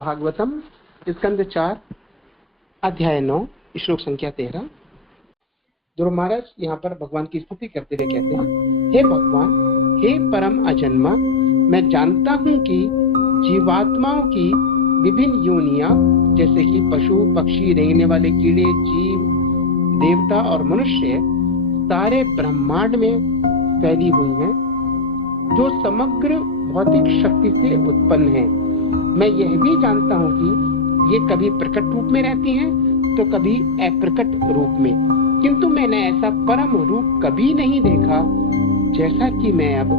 भागवतम स्कंद 4 अध्याय 9 श्लोक संख्या 13। ध्रुव महाराज यहाँ पर भगवान की स्तुति करते हुए कहते हैं, हे भगवान, हे परम अजन्मा, मैं जानता हूँ कि जीवात्माओं की विभिन्न योनियां जैसे कि पशु, पक्षी, रेंगने वाले कीड़े, जीव, देवता और मनुष्य सारे ब्रह्मांड में फैली हुई हैं, जो समग्र भौतिक शक्ति से उत्पन्न है। मैं यह भी जानता हूँ कि ये कभी प्रकट रूप में रहती हैं तो कभी अप्रकट रूप में, किंतु मैंने ऐसा परम रूप कभी नहीं देखा जैसा कि मैं अब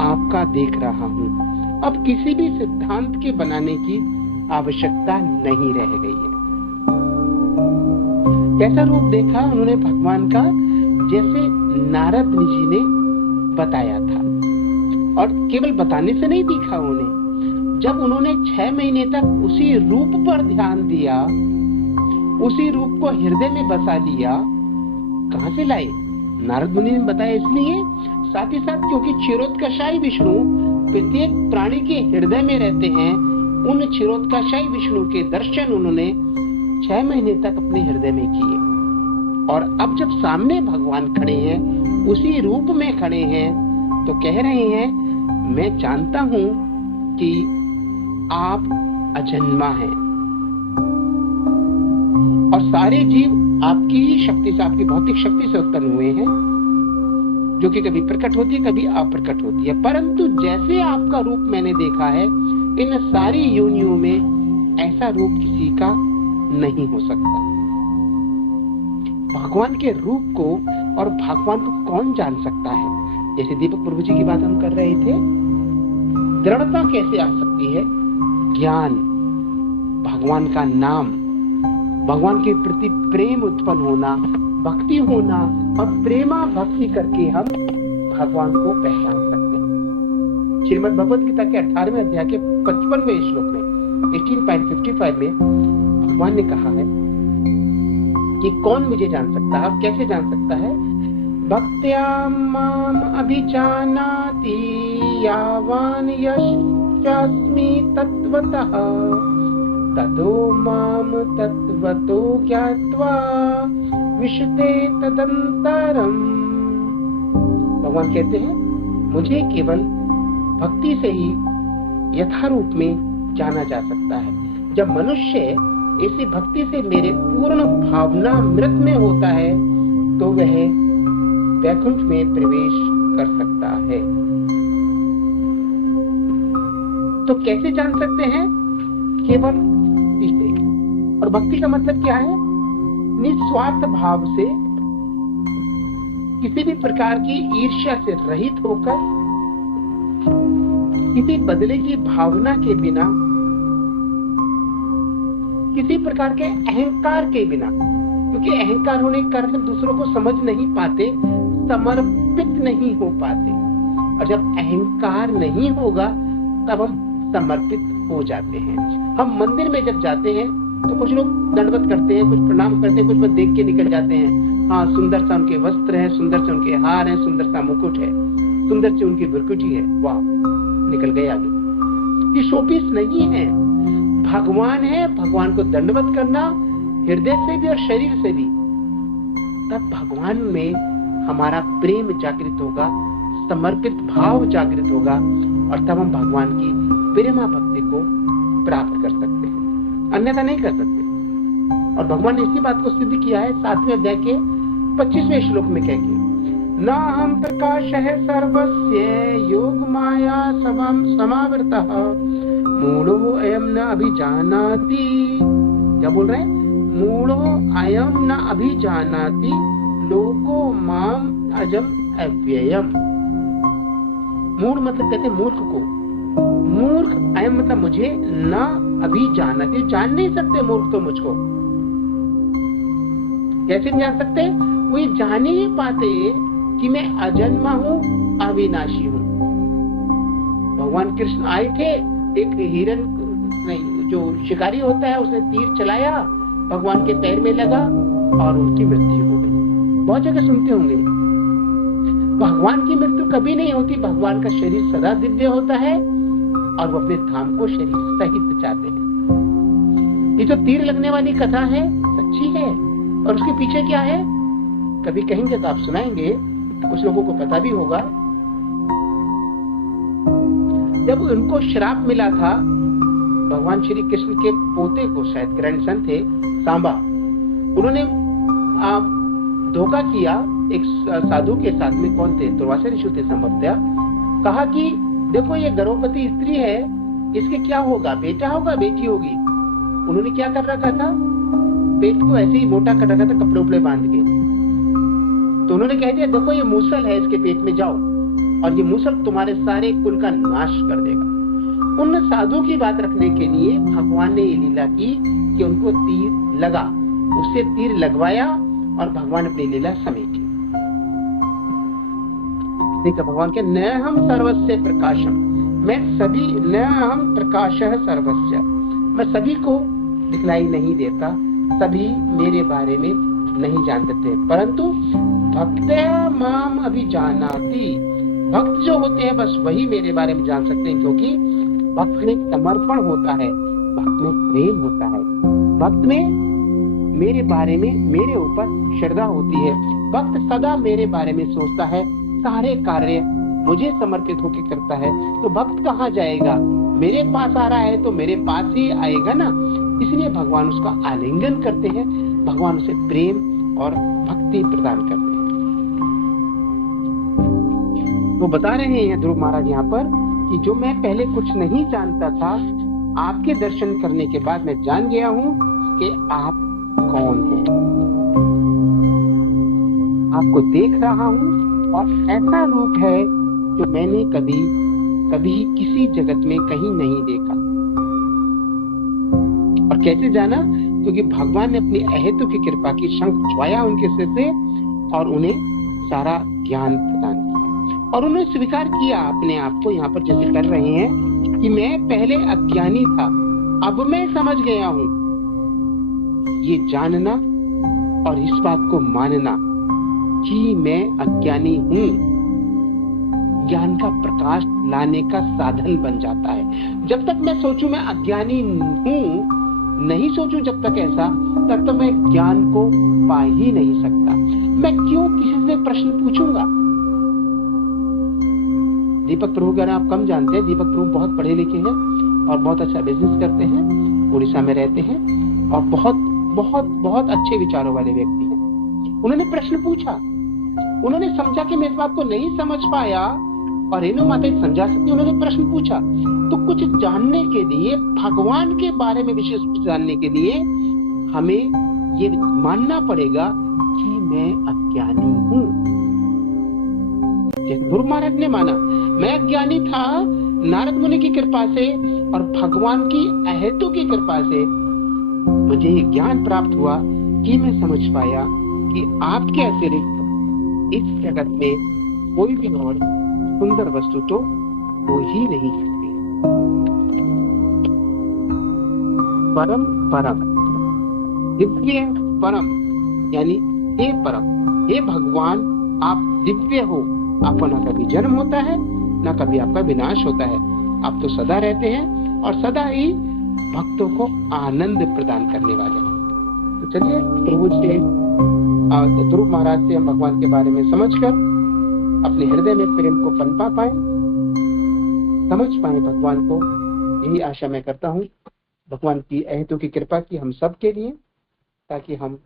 आपका देख रहा हूँ। अब किसी भी सिद्धांत के बनाने की आवश्यकता नहीं रह गई है। कैसा रूप देखा उन्होंने भगवान का, जैसे नारद जी ने बताया था, और केवल बताने से नहीं दिखा उन्हें। जब उन्होंने 6 महीने तक उसी रूप पर ध्यान दिया, उसी रूप को हृदय में बसा लिया, कहां से लाए? नारद मुनि ने बताया इसलिए, साथ ही साथ क्योंकि क्षीरोत्कर्षाई विष्णु प्रत्येक प्राणी के हृदय में रहते हैं। उन क्षीरोत्कर्षाई विष्णु के दर्शन उन्होंने 6 महीने तक अपने हृदय में किए, और अब जब सामने भगवान खड़े हैं, उसी रूप में खड़े हैं, तो कह रहे हैं, मैं जानता हूं कि आप अजन्मा हैं और सारे जीव आपकी ही शक्ति से, आपकी भौतिक शक्ति से उत्पन्न हुए हैं, जो कि कभी प्रकट होती है, कभी अप्रकट होती है। परंतु जैसे आपका रूप मैंने देखा है, इन सारी योनियों में ऐसा रूप किसी का नहीं हो सकता। भगवान के रूप को और भगवान को कौन जान सकता है? जैसे दीपक प्रभु जी की बात हम कर रहे थे, दृढ़ता कैसे आ सकती है? ज्ञान, भगवान का नाम, भगवान के प्रति प्रेम उत्पन्न होना, भक्ति होना, और प्रेमा भक्ति करके हम भगवान को पहचान सकते हैं। श्रीमद् भगवद गीता के 18वें अध्याय के 55वें श्लोक में 18.55 में भगवान ने कहा है कि कौन मुझे जान सकता है, कैसे जान सकता है? भक्त्या माम अभिजानाति यावान यस्मि तत्वतः ततो माम तत्वतो ज्ञात्वा विशते तदंतरम। भगवान कहते हैं, मुझे केवल भक्ति से ही यथारूप में जाना जा सकता है। जब मनुष्य इसी भक्ति से मेरे पूर्ण भावना मृत में होता है, तो वह वैकुंठ में प्रवेश कर सकता है। तो कैसे जान सकते हैं? केवल इसे। और भक्ति का मतलब क्या है? निस्वार्थ भाव से, किसी भी प्रकार की ईर्ष्या से रहित होकर, किसी बदले की भावना के बिना, किसी प्रकार के अहंकार के बिना, क्योंकि अहंकार होने के कारण हम दूसरों को समझ नहीं पाते, समर्पित नहीं हो पाते, और जब अहंकार नहीं होगा तब हम समर्पित हो जाते हैं। हम मंदिर में जब जाते हैं तो कुछ लोग दंडवत करते हैं, कुछ प्रणाम करते हैं, कुछ बस देख के निकल जाते हैं। हाँ, सुंदर सा उनके वस्त्र है, सुंदर से उनके हार है, सुंदर सा मुकुट है, सुंदर से उनकी भुरकुटी है, वाह, निकल गए आगे। ये शोपीस नहीं है, भगवान है। भगवान को दंडवत करना हृदय से भी और शरीर से भी, तब भगवान में हमारा प्रेम जागृत होगा, समर्पित भाव जागृत होगा, और तब हम भगवान की प्रेमा भक्ति को प्राप्त कर सकते हैं, अन्यथा नहीं कर सकते। और भगवान ने इसी बात को सिद्ध किया है 7वें अध्याय के 25वें श्लोक में कह के, न हम प्रकाश है सर्वस्य योग माया समावृतः मूढ़ो अयम न अभिजानाति। क्या बोल रहे हैं? मूढ़ो अयम न अभिजानाति लोको माम अजम अव्ययम। मूढ़ मतलब कहते हैं मूर्ख को, मूर्ख, अयम मतलब मुझे, न अभिजानाति, जान नहीं सकते मूर्ख तो मुझको। कैसे नहीं जान सकते? वो ये जान ही नहीं पाते कि मैं अजन्मा हूँ, अविनाशी हूँ। भगवान कृष्ण आए थे, एक हिरन नहीं, जो शिकारी होता है, उसने तीर चलाया, भगवान के पैर में लगा और उनकी मृत्यु हो गई। बहुत जगह सुनते होंगे। भगवान की मृत्यु कभी नहीं होती। भगवान का शरीर सदा दिव्य होता है, और वो अपने धाम को शरीर सहित जाते हैं। ये जो तीर लगने वाली कथा है सच्ची है, और उसके पीछे क्या है कभी कहेंगे तो आप सुनाएंगे, कुछ लोगों को पता भी होगा। जब उनको श्राप मिला था भगवान श्री कृष्ण के पोते को, शायद ग्रैंडसन थे सांबा, उन्होंने धोखा किया एक साधु के साथ में, कौन थे, दुर्वासा ऋषि थे संभवतः, कहा कि देखो ये गर्भवती स्त्री है, इसके क्या होगा, बेटा होगा बेटी होगी। उन्होंने क्या कर रखा था, पेट को ऐसे ही मोटा कर रखा था कपड़े उपड़े बांध के। तो उन्होंने कह दिया देखो ये मूसल है, इसके पेट में जाओ और ये मूसल तुम्हारे सारे कुल का नाश कर देगा। उन साधु की बात रखने के लिए भगवान ने ये लीला की कि उनको तीर लगा, उससे तीर लगवाया और भगवान अपनी लीला समेटी। देखा भगवान के न हम सर्वस्य प्रकाशम, मैं सभी, न हम प्रकाशः सर्वस्य, मैं सभी को दिखलाई नहीं देता, सभी मेरे बारे में नहीं जानते थे, परंतु भक्त्या माम अभिजानाति, भक्त जो होते हैं बस वही मेरे बारे में जान सकते हैं, क्योंकि भक्त में समर्पण होता है, भक्त में प्रेम होता है, भक्त में मेरे बारे में, मेरे ऊपर श्रद्धा होती है, भक्त सदा मेरे बारे में सोचता है, सारे कार्य मुझे समर्पित होकर करता है। तो भक्त कहाँ जाएगा, मेरे पास आ रहा है तो मेरे पास ही आएगा ना, इसलिए भगवान उसका आलिंगन करते हैं, भगवान उसे प्रेम और भक्ति प्रदान करते हैं। तो बता रहे हैं ध्रुव महाराज यहाँ पर कि जो मैं पहले कुछ नहीं जानता था, आपके दर्शन करने के बाद मैं जान गया हूँ कि आप कौन हैं। आपको देख रहा हूँ और ऐसा रूप है जो मैंने कभी किसी जगत में कहीं नहीं देखा। और कैसे जाना, क्योंकि भगवान ने अपनी अहेतु की कृपा की, शंख छुआया उनके सिर से और उन्हें सारा ज्ञान प्रदान किया, और उन्होंने स्वीकार किया अपने आप को, यहाँ पर जैसे कर रहे हैं कि मैं पहले अज्ञानी था, अब मैं समझ गया हूँ। ये जानना और इस बात को मानना कि मैं अज्ञानी हूँ, ज्ञान का प्रकाश लाने का साधन बन जाता है। जब तक मैं सोचूं मैं अज्ञानी हूँ, नहीं सोचूं जब तक ऐसा, तब तक मैं ज्ञान को पा ही नहीं सकता। मैं क्यों किसी से प्रश्न पूछूंगा। दीपक प्रभु का आप कम जानते हैं, दीपक प्रभु बहुत पढ़े लिखे हैं और बहुत अच्छा बिजनेस करते हैं, उड़ीसा में रहते हैं और बहुत बहुत बहुत अच्छे विचारों वाले व्यक्ति हैं। उन्होंने प्रश्न पूछा, उन्होंने समझा कि मैं इस बात को नहीं समझ पाया और रेणु माता समझा सकती, उन्होंने प्रश्न पूछा। तो कुछ जानने के लिए, भगवान के बारे में विशेष कुछ जानने के लिए हमें ये मानना पड़ेगा कि मैं अज्ञानी हूँ। जैसे ध्रुव महाराज ने माना, मैं अज्ञानी था, नारद मुनि की कृपा से और भगवान की अहेतु की कृपा से मुझे ये ज्ञान प्राप्त हुआ कि मैं समझ पाया कि आपके अतिरिक्त इस जगत में कोई भी और सुंदर वस्तु तो हो ही नहीं सकती। परम परम, दिव्य परम, यानी हे परम, हे भगवान, आप दिव्य हो, आपको ना कभी जन्म होता है ना कभी आपका विनाश होता है, आप तो सदा रहते हैं और सदा ही भक्तों को आनंद प्रदान करने वाले हैं। तो चलिए प्रभु से, ध्रुव महाराज से हम भगवान के बारे में समझकर अपने हृदय में प्रेम को पनपा पाए, समझ पाए भगवान को, यही आशा मैं करता हूँ भगवान की अहेतु की कृपा की हम सब के लिए, ताकि हम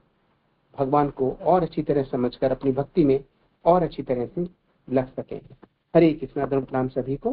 भगवान को और अच्छी तरह समझकर अपनी भक्ति में और अच्छी तरह से लग सकें। हरे कृष्णा, धर्म प्रणाम सभी को।